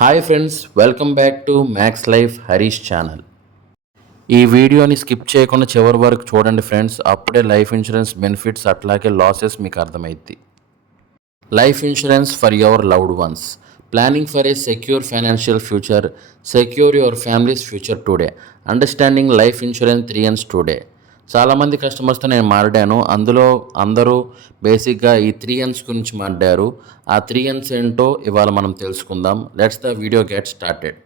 Hi friends, welcome back to Max Life Harish channel. ఈ వీడియోని స్కిప్ చేయకుండా చివరి వరకు చూడండి ఫ్రెండ్స్. అప్పుడే లైఫ్ ఇన్సూరెన్స్ బెనిఫిట్స్ అట్లాగే లాసెస్ మీకు అర్థమైద్ది. Life insurance for your loved ones. Planning for a secure financial future. Secure your family's future today. Understanding life insurance 3Ns today. చాలామంది కస్టమర్స్తో నేను మాట్లాడాను. అందులో అందరూ బేసిక్గా ఈ 3Ns గురించి మాట్లాడారు. ఆ 3Ns ఏంటో ఇవాళ మనం తెలుసుకుందాం. Let's the video get started.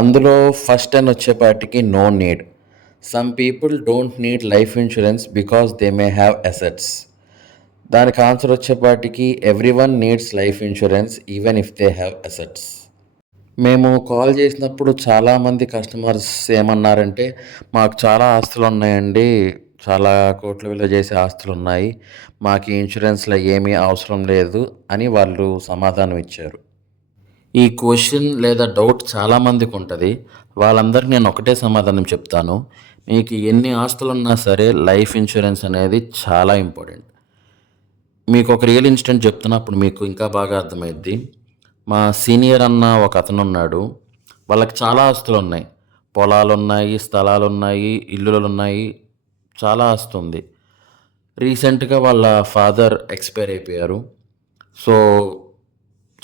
అందులో ఫస్ట్ అని వచ్చేపాటికి no need. Some people don't need life insurance because they may have assets. దానికి ఆన్సర్ వచ్చేపాటికి everyone needs life insurance even if they have assets. మేము కాల్ చేసినప్పుడు చాలామంది customers ఏమన్నారంటే, మాకు చాలా ఆస్తులు ఉన్నాయండి, చాలా కోట్ల విలువ చేసే ఆస్తులు ఉన్నాయి, మాకు ఈ ఇన్సూరెన్స్లో ఏమీ అవసరం లేదు అని వాళ్ళు సమాధానం ఇచ్చారు. ఈ క్వశ్చన్ లేదా డౌట్ చాలామందికి ఉంటుంది. వాళ్ళందరికీ నేను ఒకటే సమాధానం చెప్తాను. మీకు ఎన్ని ఆస్తులు ఉన్నా సరే లైఫ్ ఇన్సూరెన్స్ అనేది చాలా ఇంపార్టెంట్. మీకు ఒక రియల్ ఇన్సిడెంట్ చెప్తున్నా, అప్పుడు మీకు ఇంకా బాగా అర్థమైద్ది. మా సీనియర్ అన్న ఒక అతను ఉన్నాడు. వాళ్ళకి చాలా ఆస్తులు ఉన్నాయి. పొలాలు ఉన్నాయి, స్థలాలు ఉన్నాయి, ఇల్లులు ఉన్నాయి, చాలా ఆస్తి ఉంది. రీసెంట్గా వాళ్ళ ఫాదర్ ఎక్స్పైర్ అయిపోయారు. సో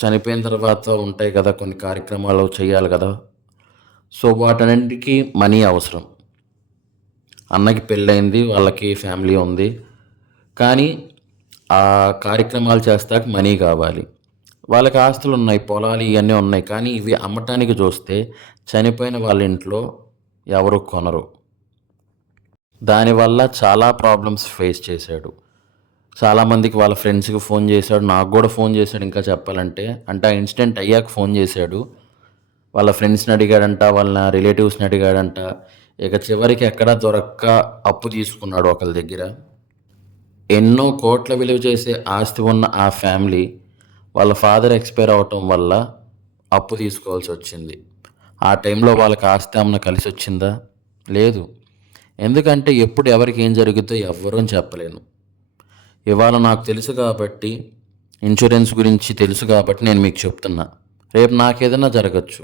చనిపోయిన తర్వాత ఉంటాయి కదా, కొన్ని కార్యక్రమాలు చేయాలి కదా. సో వాటన్నింటికి మనీ అవసరం. అన్నకి పెళ్ళయింది, వాళ్ళకి ఫ్యామిలీ ఉంది, కానీ ఆ కార్యక్రమాలు చేస్తాక మనీ కావాలి. వాళ్ళకి ఆస్తులు ఉన్నాయి, పొలాలు ఇవన్నీ ఉన్నాయి, కానీ ఇవి అమ్మటానికి చూస్తే చనిపోయిన వాళ్ళ ఇంట్లో ఎవరు కొనరు. దానివల్ల చాలా ప్రాబ్లమ్స్ ఫేస్ చేశాడు. చాలామందికి వాళ్ళ ఫ్రెండ్స్కి ఫోన్ చేశాడు, నాకు కూడా ఫోన్ చేశాడు. ఇంకా చెప్పాలంటే ఆ ఇన్సిడెంట్ అయ్యాక ఫోన్ చేశాడు. వాళ్ళ ఫ్రెండ్స్ని అడిగాడంట, వాళ్ళ రిలేటివ్స్ని అడిగాడంట. ఇక చివరికి ఎక్కడా దొరక్క అప్పు తీసుకున్నాడు ఒకరి దగ్గర. ఎన్నో కోట్ల విలువ చేసే ఆస్తి ఉన్న ఆ ఫ్యామిలీ వాళ్ళ ఫాదర్ ఎక్స్పైర్ అవటం వల్ల అప్పు తీసుకోవాల్సి వచ్చింది. ఆ టైంలో వాళ్ళకి ఆస్తి ఏమన్నా కలిసి వచ్చిందా? లేదు. ఎందుకంటే ఎప్పుడు ఎవరికి ఏం జరుగుతుందో ఎవ్వరూ చెప్పలేను. ఇవాళ నాకు తెలుసు కాబట్టి, ఇన్సూరెన్స్ గురించి తెలుసు కాబట్టి నేను మీకు చెప్తున్నా. రేపు నాకేదైనా జరగచ్చు,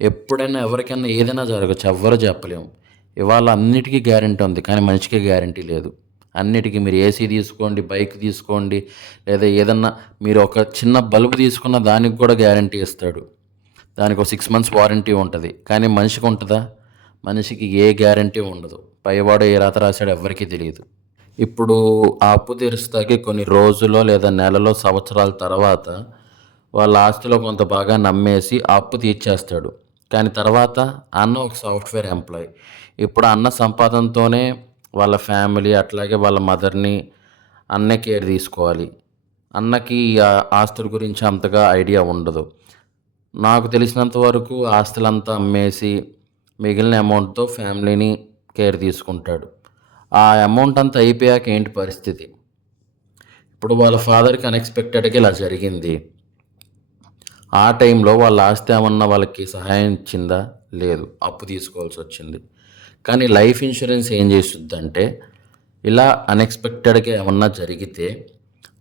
ఎప్పుడైనా ఎవరికైనా ఏదైనా జరగచ్చు, ఎవ్వరూ చెప్పలేము. ఇవాళ అన్నిటికీ గ్యారెంటీ ఉంది, కానీ మనిషికి గ్యారెంటీ లేదు. అన్నిటికీ మీరు ఏసీ తీసుకోండి, బైక్ తీసుకోండి, లేదా ఏదన్నా మీరు ఒక చిన్న బల్బు తీసుకున్న దానికి కూడా గ్యారెంటీ ఇస్తాడు. దానికి ఒక 6 months వారంటీ ఉంటుంది. కానీ మనిషికి ఉంటుందా? మనిషికి ఏ గ్యారెంటీ ఉండదు. పైవాడు ఏ రాత రాశాడో ఎవరికీ తెలియదు. ఇప్పుడు ఆ అప్పు తీరుస్తాకి కొన్ని రోజులో లేదా నెలలో సంవత్సరాల తర్వాత వాళ్ళ ఆస్తిలో కొంత బాగా నమ్మేసి ఆ అప్పు తీర్చేస్తాడు. కానీ తర్వాత అన్న ఒక సాఫ్ట్వేర్ ఎంప్లాయ్. ఇప్పుడు అన్న సంపాదనతోనే వాళ్ళ ఫ్యామిలీ అట్లాగే వాళ్ళ మదర్ని అన్నే కేర్ తీసుకోవాలి. అన్నకి ఆస్తుల గురించి అంతగా ఐడియా ఉండదు. నాకు తెలిసినంత వరకు ఆస్తులంతా అమ్మేసి మిగిలిన అమౌంట్తో ఫ్యామిలీని కేర్ తీసుకుంటాడు. ఆ అమౌంట్ అంతా అయిపోయాక ఏంటి పరిస్థితి? ఇప్పుడు వాళ్ళ ఫాదర్కి అన్ఎక్స్పెక్టెడ్గా ఇలా జరిగింది. ఆ టైంలో వాళ్ళ ఆస్తి ఏమన్నా వాళ్ళకి సహాయం ఇచ్చిందా? లేదు, అప్పు తీసుకోవాల్సి వచ్చింది. కానీ లైఫ్ ఇన్సూరెన్స్ ఏం చేస్తుందంటే, ఇలా అన్ఎక్స్పెక్టెడ్గా ఏమన్నా జరిగితే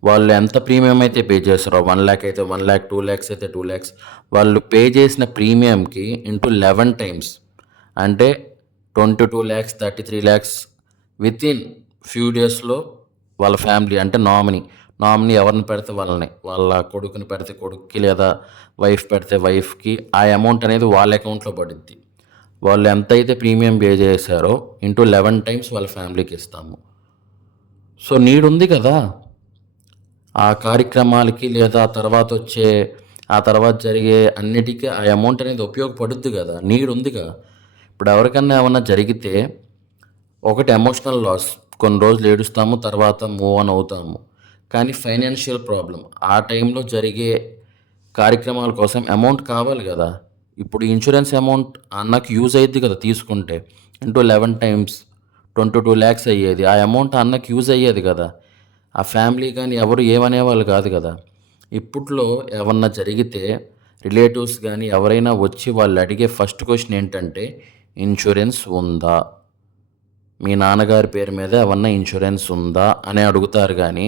వాళ్ళు ఎంత ప్రీమియం అయితే పే చేస్తారో, 1 lakh అయితే 1 lakh, 2 lakhs అయితే 2 lakhs, వాళ్ళు పే చేసిన ప్రీమియంకి ఇంటూ 11 times, అంటే 22 lakhs, 33 lakhs వితిన్ ఫ్యూ డేస్లో వాళ్ళ ఫ్యామిలీ అంటే నామినీ ఎవరిని పెడితే వాళ్ళని, వాళ్ళ కొడుకుని పెడితే కొడుక్కి, లేదా వైఫ్ పెడితే వైఫ్కి ఆ అమౌంట్ అనేది వాళ్ళ అకౌంట్లో పడుద్ది. వాళ్ళు ఎంతైతే ప్రీమియం పే చేశారో ఇంటూ 11 times వాళ్ళ ఫ్యామిలీకి ఇస్తాము. సో నీడ్ ఉంది కదా ఆ కార్యక్రమాలకి, లేదా ఆ తర్వాత జరిగే అన్నిటికీ ఆ అమౌంట్ అనేది ఉపయోగపడుద్ది కదా, నీడ్ ఉందిగా. ఇప్పుడు ఎవరికన్నా ఏమన్నా జరిగితే ఒకటి ఎమోషనల్ లాస్, కొన్ని రోజులు ఏడుస్తాము, తర్వాత మూవ్ ఆన్ అవుతాము. కానీ ఫైనాన్షియల్ ప్రాబ్లం, ఆ టైంలో జరిగే కార్యక్రమాల కోసం అమౌంట్ కావాలి కదా. ఇప్పుడు ఇన్సూరెన్స్ అమౌంట్ అన్నకి యూజ్ అయ్యిద్ది కదా తీసుకుంటే. ఇంటూ 11 times 22 lakhs అయ్యేది. ఆ అమౌంట్ అన్నకి యూజ్ అయ్యేది కదా. ఆ ఫ్యామిలీ కానీ ఎవరు ఏమనేవాళ్ళు కాదు కదా. ఇప్పట్లో ఏమన్నా జరిగితే రిలేటివ్స్ కానీ ఎవరైనా వచ్చి వాళ్ళు అడిగే ఫస్ట్ క్వశ్చన్ ఏంటంటే, ఇన్సూరెన్స్ ఉందా, మీ నాన్నగారి పేరు మీద ఏమన్నా ఇన్సూరెన్స్ ఉందా అని అడుగుతారు. కానీ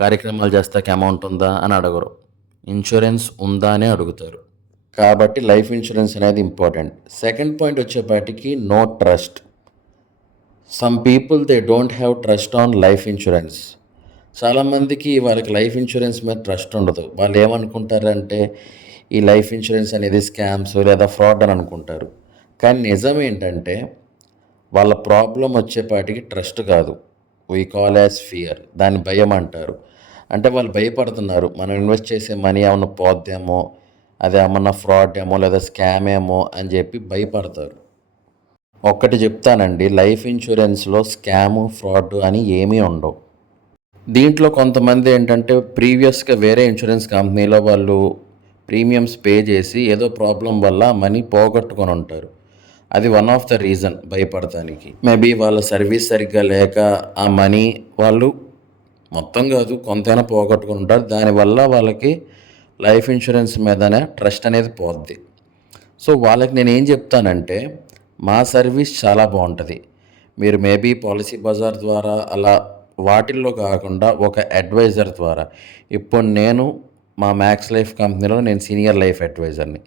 కార్యక్రమాలు చేస్తాక అమౌంట్ ఉందా అని అడగరు. ఇన్సూరెన్స్ ఉందా అని అడుగుతారు. కాబట్టి లైఫ్ ఇన్సూరెన్స్ అనేది ఇంపార్టెంట్. సెకండ్ పాయింట్ వచ్చేపాటికి no trust. Some people they don't have trust on life insurance. చాలామందికి వాళ్ళకి లైఫ్ ఇన్సూరెన్స్ మీద ట్రస్ట్ ఉండదు. వాళ్ళు ఏమనుకుంటారంటే ఈ లైఫ్ ఇన్సూరెన్స్ అనేది స్కామ్స్ లేదా ఫ్రాడ్ అని అనుకుంటారు. కానీ నిజం ఏంటంటే వాళ్ళ ప్రాబ్లం వచ్చేపాటికి ట్రస్ట్ కాదు, వీ కాల్ యాజ్ ఫియర్. దాన్ని భయం అంటారు. అంటే వాళ్ళు భయపడుతున్నారు, మనం ఇన్వెస్ట్ చేసే మనీ ఏమన్నా పోద్దేమో, అది ఏమన్నా ఫ్రాడ్ ఏమో లేదా స్కామ్ ఏమో అని చెప్పి భయపడతారు. ఒక్కటి చెప్తానండి, లైఫ్ ఇన్సూరెన్స్లో స్కాము ఫ్రాడ్ అని ఏమీ ఉండవు. దీంట్లో కొంతమంది ఏంటంటే ప్రీవియస్గా వేరే ఇన్సూరెన్స్ కంపెనీలో వాళ్ళు ప్రీమియమ్స్ పే చేసి ఏదో ప్రాబ్లం వల్ల మనీ పోగొట్టుకొని ఉంటారు. అది వన్ ఆఫ్ ద రీజన్ భయపడటానికి. మేబీ వాళ్ళ సర్వీస్ సరిగ్గా లేక ఆ మనీ వాళ్ళు మొత్తం కాదు కొంతైనా పోగొట్టుకుని ఉంటారు. దానివల్ల వాళ్ళకి లైఫ్ ఇన్సూరెన్స్ మీదనే ట్రస్ట్ అనేది పోద్ది. సో వాళ్ళకి నేను ఏం చెప్తానంటే మా సర్వీస్ చాలా బాగుంటుంది. మీరు మేబీ పాలసీ బజార్ ద్వారా అలా వాటిల్లో కాకుండా ఒక అడ్వైజర్ ద్వారా, ఇప్పుడు నేను మా మ్యాక్స్ లైఫ్ కంపెనీలో నేను సీనియర్ లైఫ్ అడ్వైజర్ని.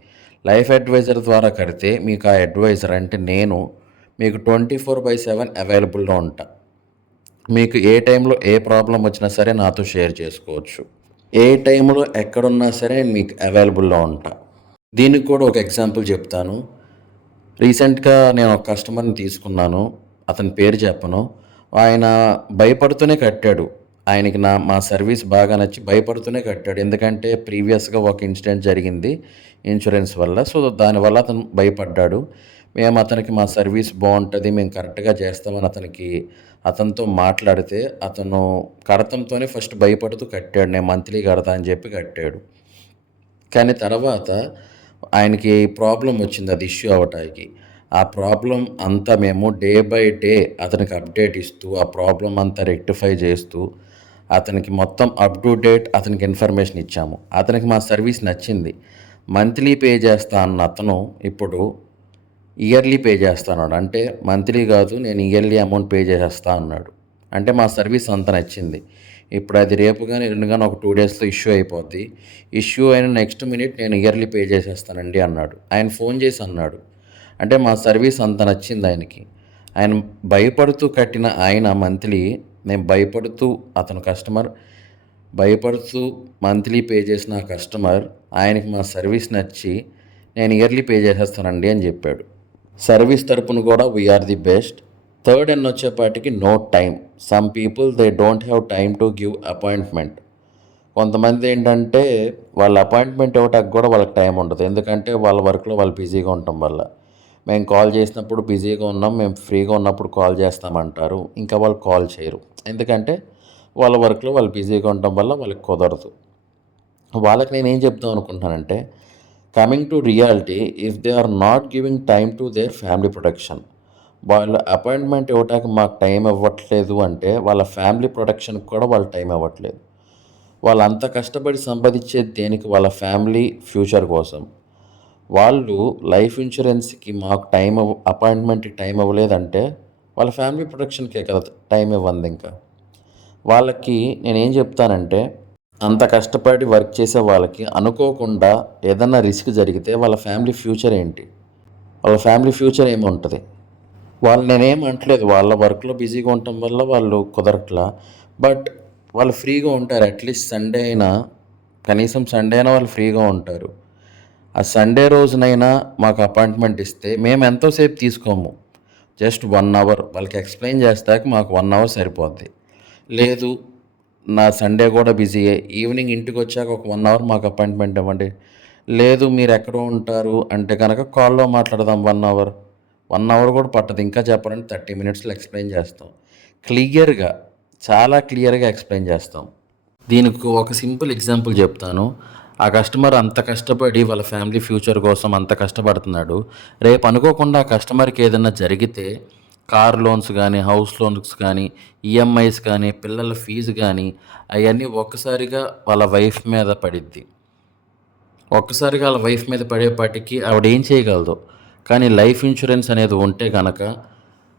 లైఫ్ అడ్వైజర్ ద్వారా కడితే మీకు ఆ అడ్వైజర్ అంటే నేను మీకు 24/7 అవైలబుల్లో ఉంటా. మీకు ఏ టైంలో ఏ ప్రాబ్లం వచ్చినా సరే నాతో షేర్ చేసుకోవచ్చు. ఏ టైంలో ఎక్కడున్నా సరే మీకు అవైలబుల్లో ఉంటా. దీనికి కూడా ఒక ఎగ్జాంపుల్ చెప్తాను. రీసెంట్గా నేను ఒక కస్టమర్ని తీసుకున్నాను, అతని పేరు చెప్పను. ఆయన భయపడుతూనే కట్టాడు. ఆయనకి మా సర్వీస్ బాగా నచ్చి భయపడుతూనే కట్టాడు. ఎందుకంటే ప్రీవియస్గా ఒక ఇన్సిడెంట్ జరిగింది ఇన్సూరెన్స్ వల్ల. సో దానివల్ల అతను భయపడ్డాడు. మేము అతనికి మా సర్వీస్ బాగుంటుంది, మేము కరెక్ట్గా చేస్తామని అతనితో మాట్లాడితే అతను కడతంతోనే ఫస్ట్ భయపడుతూ కట్టాడు. నేను మంత్లీ కడతా అని చెప్పి కట్టాడు. కానీ తర్వాత ఆయనకి ప్రాబ్లం వచ్చింది, అది ఇష్యూ అవ్వటానికి. ఆ ప్రాబ్లం అంతా మేము డే బై డే అతనికి అప్డేట్ ఇస్తూ ఆ ప్రాబ్లం అంతా రెక్టిఫై చేస్తూ అతనికి మొత్తం అప్ టు డేట్ అతనికి ఇన్ఫర్మేషన్ ఇచ్చాము. అతనికి మా సర్వీస్ నచ్చింది. మంత్లీ పే చేస్తా అన్న అతను ఇప్పుడు ఇయర్లీ పే చేస్తాడు. అంటే మంత్లీ కాదు, నేను ఇయర్లీ అమౌంట్ పే చేసేస్తా అన్నాడు. అంటే మా సర్వీస్ అంత నచ్చింది. ఇప్పుడు అది రేపు కానీ ఎల్లుండి కానీ ఒక 2 డేస్లో ఇష్యూ అయిపోద్ది. ఇష్యూ అయిన నెక్స్ట్ మినిట్ నేను ఇయర్లీ పే చేసేస్తానండి అన్నాడు. ఆయన ఫోన్ చేసి అన్నాడు. అంటే మా సర్వీస్ అంత నచ్చింది ఆయనకి. ఆయన భయపడుతూ కట్టిన ఆయన మంత్లీ, నేను భయపడుతూ అతను కస్టమర్ భయపడుతూ మంత్లీ పే చేసిన ఆ కస్టమర్ ఆయనకి మా సర్వీస్ నచ్చి నేను ఇయర్లీ పే చేసేస్తానండి అని చెప్పాడు. సర్వీస్ తరపున కూడా we are the best. Third and వచ్చేపాటికి no time. Some people they don't have time to give appointment. కొంతమంది ఏంటంటే వాళ్ళ అపాయింట్మెంట్ ఇవ్వటానికి కూడా వాళ్ళకి టైం ఉండదు. ఎందుకంటే వాళ్ళ వర్క్లో వాళ్ళు బిజీగా ఉండటం వల్ల. మేము కాల్ చేసినప్పుడు బిజీగా ఉన్నాం, మేము ఫ్రీగా ఉన్నప్పుడు కాల్ చేస్తామంటారు. ఇంకా వాళ్ళు కాల్ చేయరు. ఎందుకంటే వాళ్ళ వర్క్లో వాళ్ళు బిజీగా ఉండటం వల్ల వాళ్ళకి కుదరదు. వాళ్ళకి నేను ఏం చెప్దాం అనుకుంటున్నానంటే, coming to reality, if they are not giving time to their family protection, వాళ్ళ అపాయింట్మెంట్ ఇవ్వటానికి మాకు టైం ఇవ్వట్లేదు అంటే వాళ్ళ ఫ్యామిలీ ప్రొటెక్షన్కి కూడా వాళ్ళు టైం ఇవ్వట్లేదు. వాళ్ళు అంత కష్టపడి సంపాదించేది దేనికి? వాళ్ళ ఫ్యామిలీ ఫ్యూచర్ కోసం. వాళ్ళు లైఫ్ ఇన్సూరెన్స్కి మాకు అపాయింట్మెంట్కి టైం ఇవ్వలేదంటే వాళ్ళ ఫ్యామిలీ ప్రొటెక్షన్కే కదా టైం ఇవ్వండి. ఇంకా వాళ్ళకి నేనేం చెప్తానంటే, అంత కష్టపడి వర్క్ చేసే వాళ్ళకి అనుకోకుండా ఏదన్నా రిస్క్ జరిగితే వాళ్ళ ఫ్యామిలీ ఫ్యూచర్ ఏంటి? వాళ్ళ ఫ్యామిలీ ఫ్యూచర్ ఏముంటుంది? వాళ్ళు నేనేం అంటలేదు, వాళ్ళ వర్క్లో బిజీగా ఉండటం వల్ల వాళ్ళు కుదరట్లా. బట్ వాళ్ళు ఫ్రీగా ఉంటారు. అట్లీస్ట్ సండే అయినా, కనీసం సండే అయినా వాళ్ళు ఫ్రీగా ఉంటారు. ఆ సండే రోజునైనా మాకు అపాయింట్మెంట్ ఇస్తే మేము ఎంతోసేపు తీసుకోము, జస్ట్ 1 అవర్ వాళ్ళకి ఎక్స్ప్లెయిన్ చేస్తాక మాకు 1 అవర్ సరిపోద్ది. లేదు నా సండే కూడా బిజీయే, ఈవినింగ్ ఇంటికి వచ్చాక ఒక 1 అవర్ మాకు అపాయింట్మెంట్ ఇవ్వండి. లేదు మీరు ఎక్కడో ఉంటారు అంటే కనుక కాల్లో మాట్లాడదాం 1 అవర్. 1 అవర్ కూడా పట్టదు, ఇంకా చెప్పాలంటే 30 మినిట్స్లో ఎక్స్ప్లెయిన్ చేస్తాం. క్లియర్గా, చాలా క్లియర్గా ఎక్స్ప్లెయిన్ చేస్తాం. దీనికి ఒక సింపుల్ ఎగ్జాంపుల్ చెప్తాను. ఆ కస్టమర్ అంత కష్టపడి వాళ్ళ ఫ్యామిలీ ఫ్యూచర్ కోసం అంత కష్టపడుతున్నాడు. రేపు అనుకోకుండా ఆ కస్టమర్కి ఏదైనా జరిగితే కార్ లోన్స్ కానీ, హౌస్ లోన్స్ కానీ, ఈఎంఐస్ కానీ, పిల్లల ఫీజు కానీ, అవన్నీ ఒక్కసారిగా వాళ్ళ వైఫ్ మీద పడిద్ది. ఒక్కసారిగా వాళ్ళ వైఫ్ మీద పడేపాటికి ఆవిడ ఏం చేయగలదు. కానీ లైఫ్ ఇన్సూరెన్స్ అనేది ఉంటే కనుక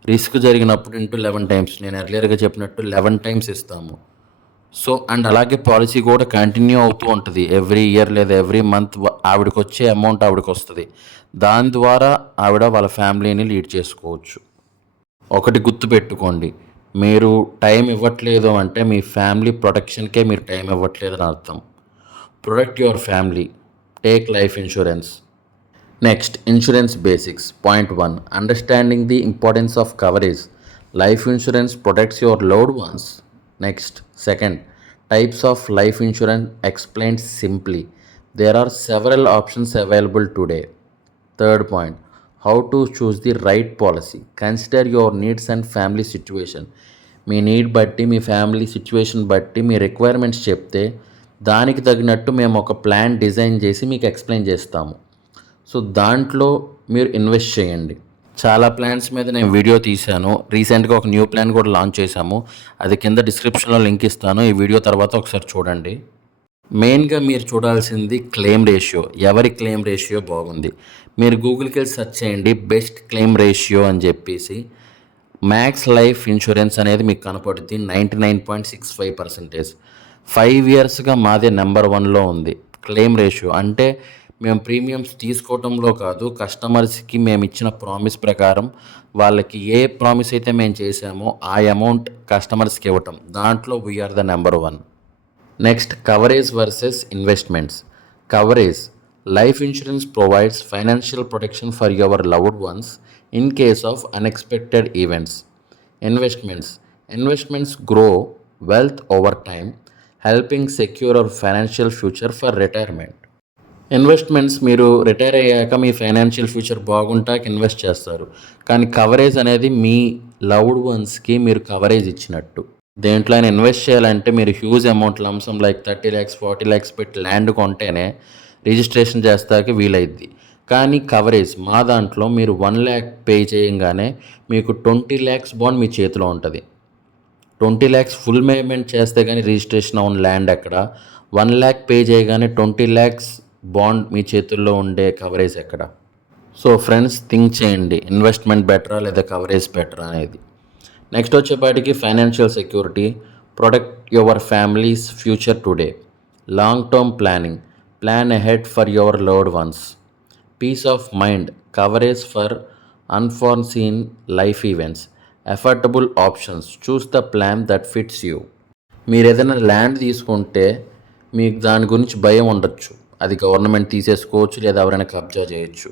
రిస్క్ జరిగినప్పుడు ఇంటూ 11 టైమ్స్, నేను ఎర్లియర్గా చెప్పినట్టు 11 టైమ్స్ ఇస్తాము. సో అండ్ అలాగే పాలసీ కూడా కంటిన్యూ అవుతూ ఉంటుంది. ఎవ్రీ ఇయర్ లేదా ఎవ్రీ మంత్ ఆవిడకొచ్చే అమౌంట్ ఆవిడకొస్తది. దాని ద్వారా ఆవిడ వాళ్ళ ఫ్యామిలీని లీడ్ చేసుకోవచ్చు. ఒకటి గుర్తుపెట్టుకోండి, మీరు టైం ఇవ్వట్లేదు అంటే మీ ఫ్యామిలీ ప్రొటెక్షన్కే మీరు టైం ఇవ్వట్లేదని అర్థం. Protect your family. Take life insurance. Next, insurance basics. Point 1, understanding the importance of coverage. Life insurance protects your loved ones. Next, second, types of life insurance explained simply. There are several options available today. Third point, how to choose the right policy. Consider your needs and family situation. Me need బట్టి, మీ family situation బట్టి మీ requirements చెప్తే దానికి తగినట్టు మేము ఒక plan design చేసి మీకు explain చేస్తాము. సో దాంట్లో మీరు ఇన్వెస్ట్ చేయండి. చాలా ప్లాన్స్ మీద నేను వీడియో తీశాను. రీసెంట్గా ఒక న్యూ ప్లాన్ కూడా లాంచ్ చేశాము. అది కింద డిస్క్రిప్షన్లో లింక్ ఇస్తాను. ఈ వీడియో తర్వాత ఒకసారి చూడండి. మెయిన్గా మీరు చూడాల్సింది క్లెయిమ్ రేషియో. ఎవరి క్లెయిమ్ రేషియో బాగుంది? మీరు గూగుల్కి వెళ్ళి సెర్చ్ చేయండి బెస్ట్ క్లెయిమ్ రేషియో అని చెప్పేసి. మ్యాక్స్ లైఫ్ ఇన్సూరెన్స్ అనేది మీకు కనపడుద్ది 99.65%. 5 ఇయర్స్గా మాదే నెంబర్ 1లో ఉంది క్లెయిమ్ రేషియో. అంటే మేము ప్రీమియమ్స్ తీసుకోవడంలో కాదు, కస్టమర్స్కి మేము ఇచ్చిన ప్రామిస్ ప్రకారం వాళ్ళకి ఏ ప్రామిస్ అయితే మేము చేసామో ఆ అమౌంట్ కస్టమర్స్కి ఇవ్వటం, దాంట్లో we're the number 1. Next, coverage versus investments. Coverage. Life insurance provides financial protection for your loved ones in case of unexpected events. Investments. Investments grow wealth over time, helping secure our financial future for retirement. Investments మీరు retire అయ్యాక మీ financial future బాగుంటాక invest చేస్తారు. కానీ coverage అనేది మీ loved వన్స్కి మీరు coverage ఇచ్చినట్టు. దేంట్లో అయినా ఇన్వెస్ట్ చేయాలంటే మీరు huge amount lump sum like 30 lakhs 40 lakhs పెట్టి ల్యాండ్ కొంటేనే రిజిస్ట్రేషన్ చేస్తాక వీలైద్ది. కానీ కవరేజ్ మా దాంట్లో మీరు 1 lakh పే చేయగానే మీకు 20 lakhs బాండ్ మీ చేతిలో ఉంటుంది. 20 lakhs ఫుల్ పేమెంట్ చేస్తే కానీ రిజిస్ట్రేషన్ అవును ల్యాండ్ ఎక్కడ. 1 lakh పే చేయగానే 20 lakhs బాండ్ మీ చేతుల్లో ఉండే కవరేజ్ ఎక్కడ. సో ఫ్రెండ్స్, థింక్ చేయండి, ఇన్వెస్ట్మెంట్ బెటరా లేదా కవరేజ్ బెటరా అనేది. నెక్స్ట్ వచ్చేపాటికి financial security. Protect your family's future today. Long term planning. Plan ahead for your loved ones. Peace of mind. Coverage for unforeseen life events. Affordable options. Choose the plan that fits you. మీరు ఏదైనా land తీసుకుంటే మీకు దాని గురించి భయం ఉండొచ్చు, అది government తీసేసుకోవచ్చు లేదా ఎవరైనా కబ్జా చేయొచ్చు.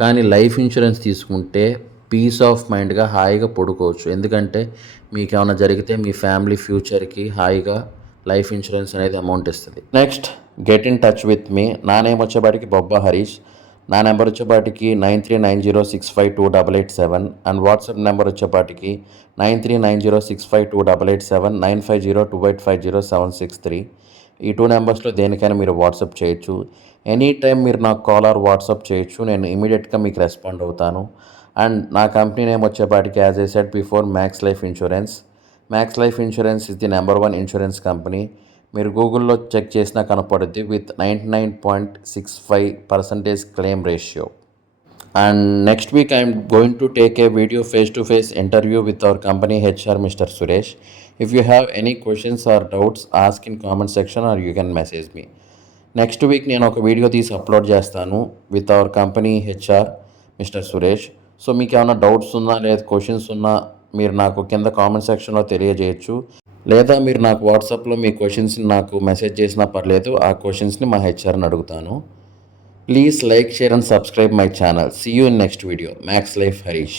కానీ లైఫ్ ఇన్సూరెన్స్ తీసుకుంటే పీస్ ఆఫ్ మైండ్గా హాయిగా పడుకోవచ్చు. ఎందుకంటే మీకు ఏమైనా జరిగితే మీ ఫ్యామిలీ ఫ్యూచర్కి హాయిగా లైఫ్ ఇన్సూరెన్స్ అనేది అమౌంట్ ఇస్తుంది. Next, get in touch with me. నా నేమ్ వచ్చేపాటికి బొబ్బా హరీష్. నా నెంబర్ వచ్చేపాటికి 9390652887 అండ్ వాట్సాప్ నెంబర్ వచ్చేపాటికి 9390652887 9502850763. ఈ 2 నెంబర్స్లో దేనికైనా మీరు వాట్సాప్ చేయొచ్చు. ఎనీ టైం మీరు నాకు కాల్ ఆర్ వాట్సాప్ చేయొచ్చు, నేను ఇమీడియట్గా మీకు రెస్పాండ్ అవుతాను. అండ్ నా కంపెనీ నేమ్ వచ్చేపాటికి as I said before Max Life Insurance. Max Life Insurance is the number 1 insurance company. మీరు గూగుల్లో చెక్ చేసినా కనపడుద్ది with 99.65% claim ratio. And next week I am going to take a video face-to-face interview with our company HR, Mr. Suresh. If you have any questions or doubts, ask in comment section or you can message me. Next week నేను ఒక video తీసి upload చేస్తాను with our company HR mister Suresh. So మీకు ఏమైనా doubts ఉన్నా లేదా questions ఉన్నా మీరు నాకు కింద కామెంట్ సెక్షన్లో తెలియజేయచ్చు, లేదా మీరు నాకు వాట్సాప్లో మీ క్వశ్చన్స్ని నాకు మెసేజ్ చేసినా పర్లేదు, ఆ క్వశ్చన్స్ని మా హెచ్ఆర్ని అడుగుతాను. Please like, share and subscribe my channel. See you in next video. Max Life Harish.